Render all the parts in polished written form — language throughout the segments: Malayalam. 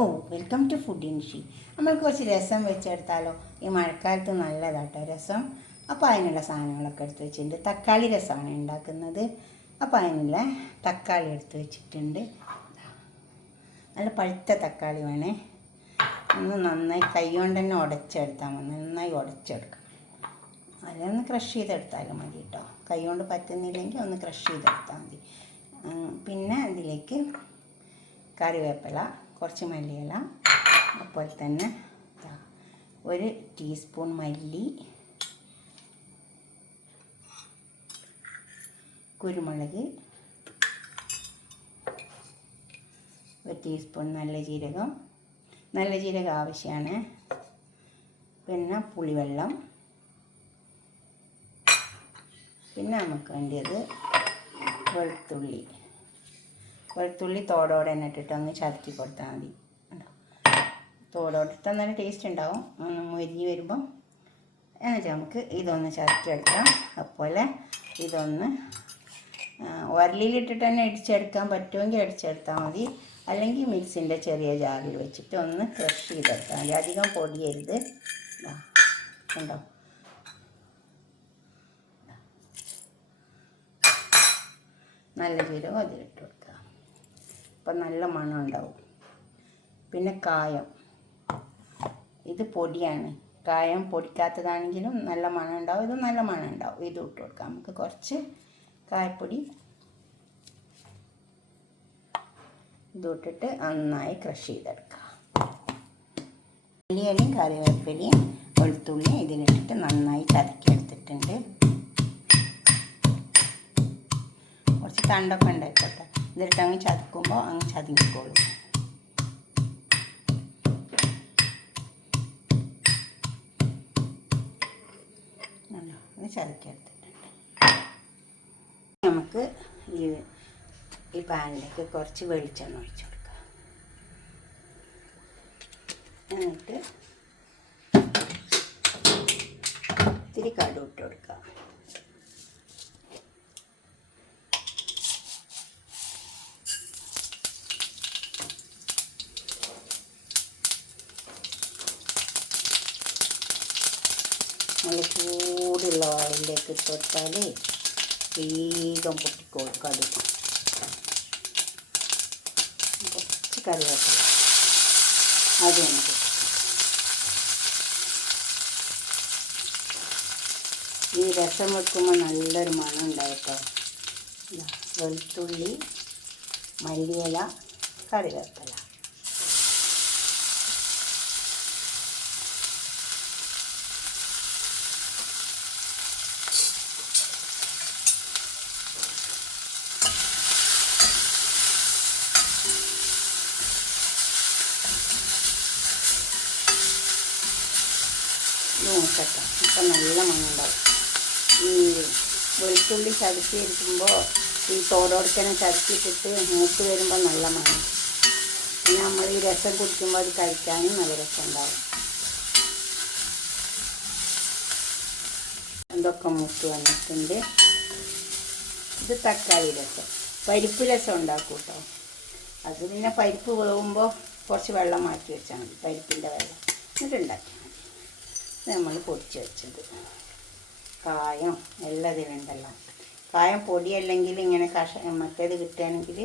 ഓ വെൽക്കം ടു ഫുഡ് ഇൻഷി. നമ്മൾ കുറച്ച് രസം വെച്ചെടുത്താലോ? ഈ മഴക്കാലത്ത് നല്ലതാട്ടോ രസം. അപ്പോൾ അതിനുള്ള സാധനങ്ങളൊക്കെ എടുത്ത് വെച്ചിട്ടുണ്ട്. തക്കാളി രസമാണ് ഉണ്ടാക്കുന്നത്. അപ്പോൾ അതിനുള്ള തക്കാളി എടുത്ത് വെച്ചിട്ടുണ്ട്. നല്ല പഴുത്ത തക്കാളി വേണേ. ഒന്ന് നന്നായി കൈ കൊണ്ട് തന്നെ ഉടച്ചെടുത്താൽ മതി. നന്നായി ഉടച്ചെടുക്കണം. അതിലൊന്ന് ക്രഷ് ചെയ്തെടുത്താലും മതി കേട്ടോ. കൈ കൊണ്ട് പറ്റുന്നില്ലെങ്കിൽ ഒന്ന് ക്രഷ് ചെയ്തെടുത്താൽ മതി. പിന്നെ അതിലേക്ക് കറിവേപ്പില, കുറച്ച് മല്ലിയില, അപ്പോൾ തന്നെ 1 ടീസ്പൂൺ മല്ലി, കുരുമുളക്, 1 ടീസ്പൂൺ നല്ല ജീരകം ആവശ്യമാണ്. പിന്നെ പുളിവെള്ളം, പിന്നെ നമുക്ക് വേണ്ടിയത് വെളുത്തുള്ളി തോടോടെ തന്നെ ഇട്ടിട്ട് ഒന്ന് ചതക്കി കൊടുത്താൽ മതി. തോടോടെ ഇട്ടാൽ നല്ല ടേസ്റ്റ് ഉണ്ടാവും. ഒന്ന് മൊരിഞ്ഞ് വരുമ്പം എന്നിട്ട് നമുക്ക് ഇതൊന്ന് ചതക്കിയെടുക്കാം. അതുപോലെ ഇതൊന്ന് ഉരലിലിട്ടിട്ട് തന്നെ ഇടിച്ചെടുക്കാൻ പറ്റുമെങ്കിൽ അടിച്ചെടുത്താൽ മതി. അല്ലെങ്കിൽ മിക്സിൻ്റെ ചെറിയ ജാറിൽ വെച്ചിട്ട് ഒന്ന് ക്രഷ് ചെയ്തെടുത്താൽ മതി. അധികം പൊടിയരുത്. ഉണ്ടോ? നല്ല ജീരകം അതിലിട്ട് കൊടുക്കുക. അപ്പം നല്ല മണം ഉണ്ടാവും. പിന്നെ കായം, ഇത് പൊടിയാണ്. കായം പൊടിക്കാത്തതാണെങ്കിലും നല്ല മണം ഉണ്ടാവും. ഇത് നല്ല മണം ഉണ്ടാവും. ഇത് ഇട്ട് കൊടുക്കാം. നമുക്ക് കുറച്ച് കായപ്പൊടി ഇതിട്ടിട്ട് നന്നായി ക്രഷ് ചെയ്തെടുക്കാം. മല്ലിയിലയും കറിവേപ്പിലയും വെളുത്തുള്ളിയും ഇതിലിട്ടിട്ട് നന്നായി ചതക്കിയെടുത്തിട്ടുണ്ട്. കുറച്ച് തണ്ടൊക്കെ ഉണ്ടായിക്കോട്ടെ. ഇതിലിട്ട് അങ്ങ് ചതക്കുമ്പോൾ അങ്ങ് ചതുങ്ങിക്കോളും. അത് ചതക്കിയെടുത്തിട്ടുണ്ട്. നമുക്ക് ഈ പാനിലേക്ക് കുറച്ച് വെളിച്ചെണ്ണ ഒഴിച്ച് കൊടുക്കാം. എന്നിട്ട് ഇത്തിരി കടുക് ഇട്ട് കൊടുക്കാം. നല്ല ചൂടുള്ള ഓയിലിലേക്ക് ഇട്ട് കൊടുത്താൽ വേഗം പൊട്ടിക്കോളും കടുക്. കുറച്ച് കറിവേപ്പില അത് നമുക്ക് ഈ രസം വെക്കുമ്പോൾ നല്ലൊരു മണം ഉണ്ടായിട്ടോ. വെളുത്തുള്ളി, മല്ലിയില, കറിവേപ്പില. നോക്കട്ടെ. അപ്പം നല്ല മണമുണ്ടാവും. ഈ വെളുത്തുള്ളി ചതക്കിയിരിക്കുമ്പോൾ ഈ തോടോടക്കനെ ചതക്കിയിട്ടിട്ട് മൂത്ത് വരുമ്പോൾ നല്ല മണം. പിന്നെ നമ്മൾ ഈ രസം കുടിക്കുമ്പോൾ അത് കഴിക്കാനും നല്ല രസമുണ്ടാവും. എന്തൊക്കെ മൂത്ത് വന്നിട്ടുണ്ട്. ഇത് തക്കാളി രസം. പരിപ്പ് രസം ഉണ്ടാക്കും കേട്ടോ. അത് പിന്നെ പരിപ്പ് വേവുമ്പോൾ കുറച്ച് വെള്ളം മാറ്റി വെച്ചാൽ മതി. പരിപ്പിൻ്റെ വെള്ളം എന്നിട്ടുണ്ടാക്കി നമ്മൾ പൊടിച്ച് വെച്ചത് കായം എല്ലാം ഇതിലുണ്ടല്ലോ. കായം പൊടിയല്ലെങ്കിൽ ഇങ്ങനെ മറ്റേത് കിട്ടുകയാണെങ്കിൽ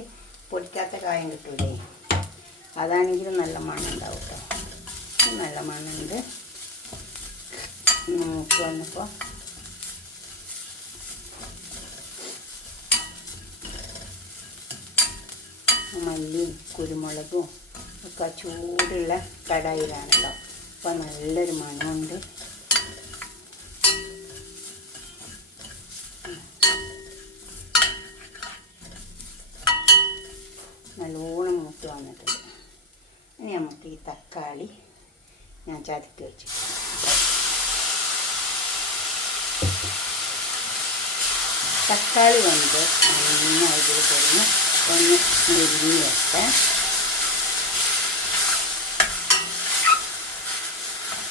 പൊടിക്കാത്ത കായം കിട്ടൂലേ, അതാണെങ്കിലും നല്ല മണം ഉണ്ടാവും കേട്ടോ. നല്ല മണമുണ്ട്. മൂക്ക് വന്നപ്പോൾ മല്ലിയും കുരുമുളകും ഒക്കെ ചൂടുള്ള കടായിലാണല്ലോ. അപ്പോൾ നല്ലൊരു മണമുണ്ട്. നല്ലോണം മൂത്ത് വന്നിട്ടുണ്ട്. ഇനി നമുക്ക് ഈ തക്കാളി ഞാൻ ചതക്കി വെച്ചു. തക്കാളി കൊണ്ട് നന്നായി ഇതിൽ കഴിഞ്ഞ് ഒന്ന് മെരിഞ്ഞ് വെക്കാം.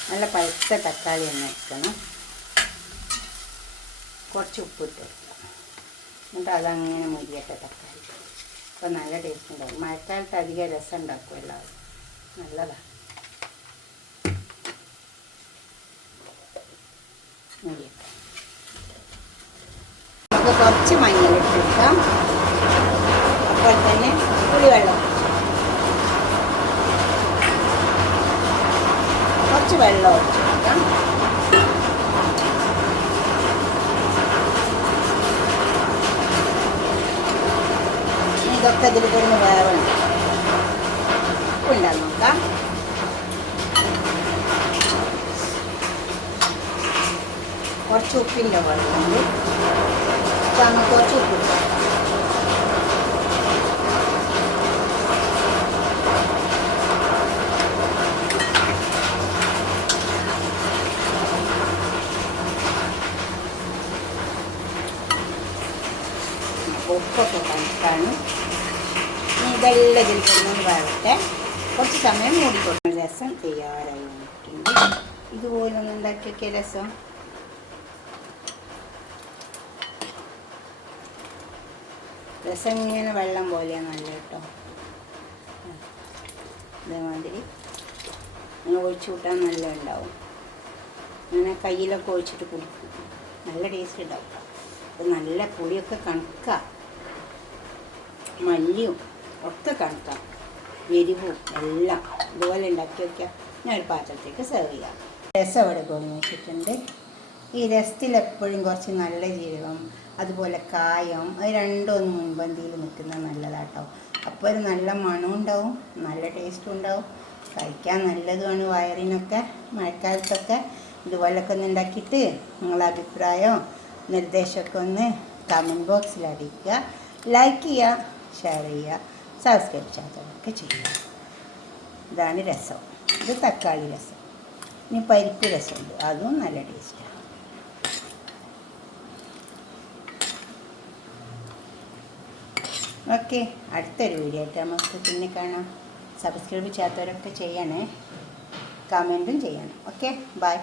നല്ല പഴുത്ത തക്കാളി തന്നെ വെക്കണം. കുറച്ച് ഉപ്പിട്ട് വെക്കാം. എന്നിട്ട് അതങ്ങനെ മുരിയട്ടെ തക്കാളി. അപ്പോൾ നല്ല ടേസ്റ്റ് ഉണ്ടാവും. മഴക്കാലത്ത് അധികം രസം ഉണ്ടാക്കും എല്ലാവരും. നല്ലതാണ്. നമുക്ക് കുറച്ച് മഞ്ഞളിട്ട് കൊടുക്കാം. അപ്പോൾ തന്നെ പുളിവെള്ളം, കുറച്ച് വെള്ളം ഒഴിച്ച് കൊടുക്കാം. ഇതൊക്കെ ഇതിൽ കിടന്ന് വേവണം. ഉപ്പുണ്ടാകും നോക്കാം. കുറച്ച് ഉപ്പിൻ്റെ വെള്ളമുണ്ട്. നമുക്ക് കുറച്ച് ഉപ്പ് കൊടുക്കാം. ഉപ്പൊക്കെ കണക്കാണ്. ഇതെല്ലാം ഇതിൽ കിടന്നു വരട്ടെ. കുറച്ച് സമയം മൂടിക്കൊടുക്കണം. രസം തയ്യാറായി വന്നിട്ടുണ്ട്. ഇതുപോലൊന്നും ഉണ്ടാക്കിയൊക്കെ രസം. രസം ഇങ്ങനെ വെള്ളം പോലെയാണ് നല്ല കേട്ടോ. ഇതേമാതിരി ഇങ്ങനെ ഒഴിച്ചു കൂട്ടാൻ നല്ല ഉണ്ടാവും. ഇങ്ങനെ കയ്യിലൊക്കെ ഒഴിച്ചിട്ട് കുടിക്കും. നല്ല ടേസ്റ്റ് ഉണ്ടാവും. അത് നല്ല പുളിയൊക്കെ കണക്കാം. മല്ലിയും ഒക്കെ കണക്കാം. എരിവും എല്ലാം ഇതുപോലെ ഉണ്ടാക്കി വയ്ക്കാം. ഞാൻ ഒരു പാത്രത്തേക്ക് സെർവ് ചെയ്യാം. രസം ഇവിടെ കൊണ്ടു വെച്ചിട്ടുണ്ട്. ഈ രസത്തിൽ എപ്പോഴും കുറച്ച് നല്ല ജീരകം, അതുപോലെ കായം, അത് രണ്ടും ഒന്ന് മുൻപന്തിയിൽ നിൽക്കുന്നത് നല്ലതാട്ടോ. അപ്പോൾ ഒരു നല്ല മണവും ഉണ്ടാവും, നല്ല ടേസ്റ്റും ഉണ്ടാവും, കഴിക്കാൻ നല്ലതുമാണ് വയറിനൊക്കെ. മഴക്കാലത്തൊക്കെ ഇതുപോലൊക്കെ ഒന്ന് ഉണ്ടാക്കിയിട്ട് നിങ്ങളുടെ അഭിപ്രായം നിർദ്ദേശമൊക്കെ ഒന്ന് കമൻറ്റ് ബോക്സിൽ അറിയിക്കുക. ലൈക്ക് ചെയ്യുക, ഷെയർ ചെയ്യുക, സബ്സ്ക്രൈബ് ചെയ്യാത്തതൊക്കെ ചെയ്യുക. ഇതാണ് രസം. ഇത് തക്കാളി രസം. ഇനി പരിപ്പ് രസമുണ്ട്, അതും നല്ല ടേസ്റ്റാണ്. ഓക്കെ, അടുത്തൊരു വീഡിയോ ആയിട്ട് നമുക്ക് പിന്നെ കാണാം. സബ്സ്ക്രൈബ് ചെയ്യാത്തവരൊക്കെ ചെയ്യണേ, കമൻറ്റും ചെയ്യണം. Okay, by.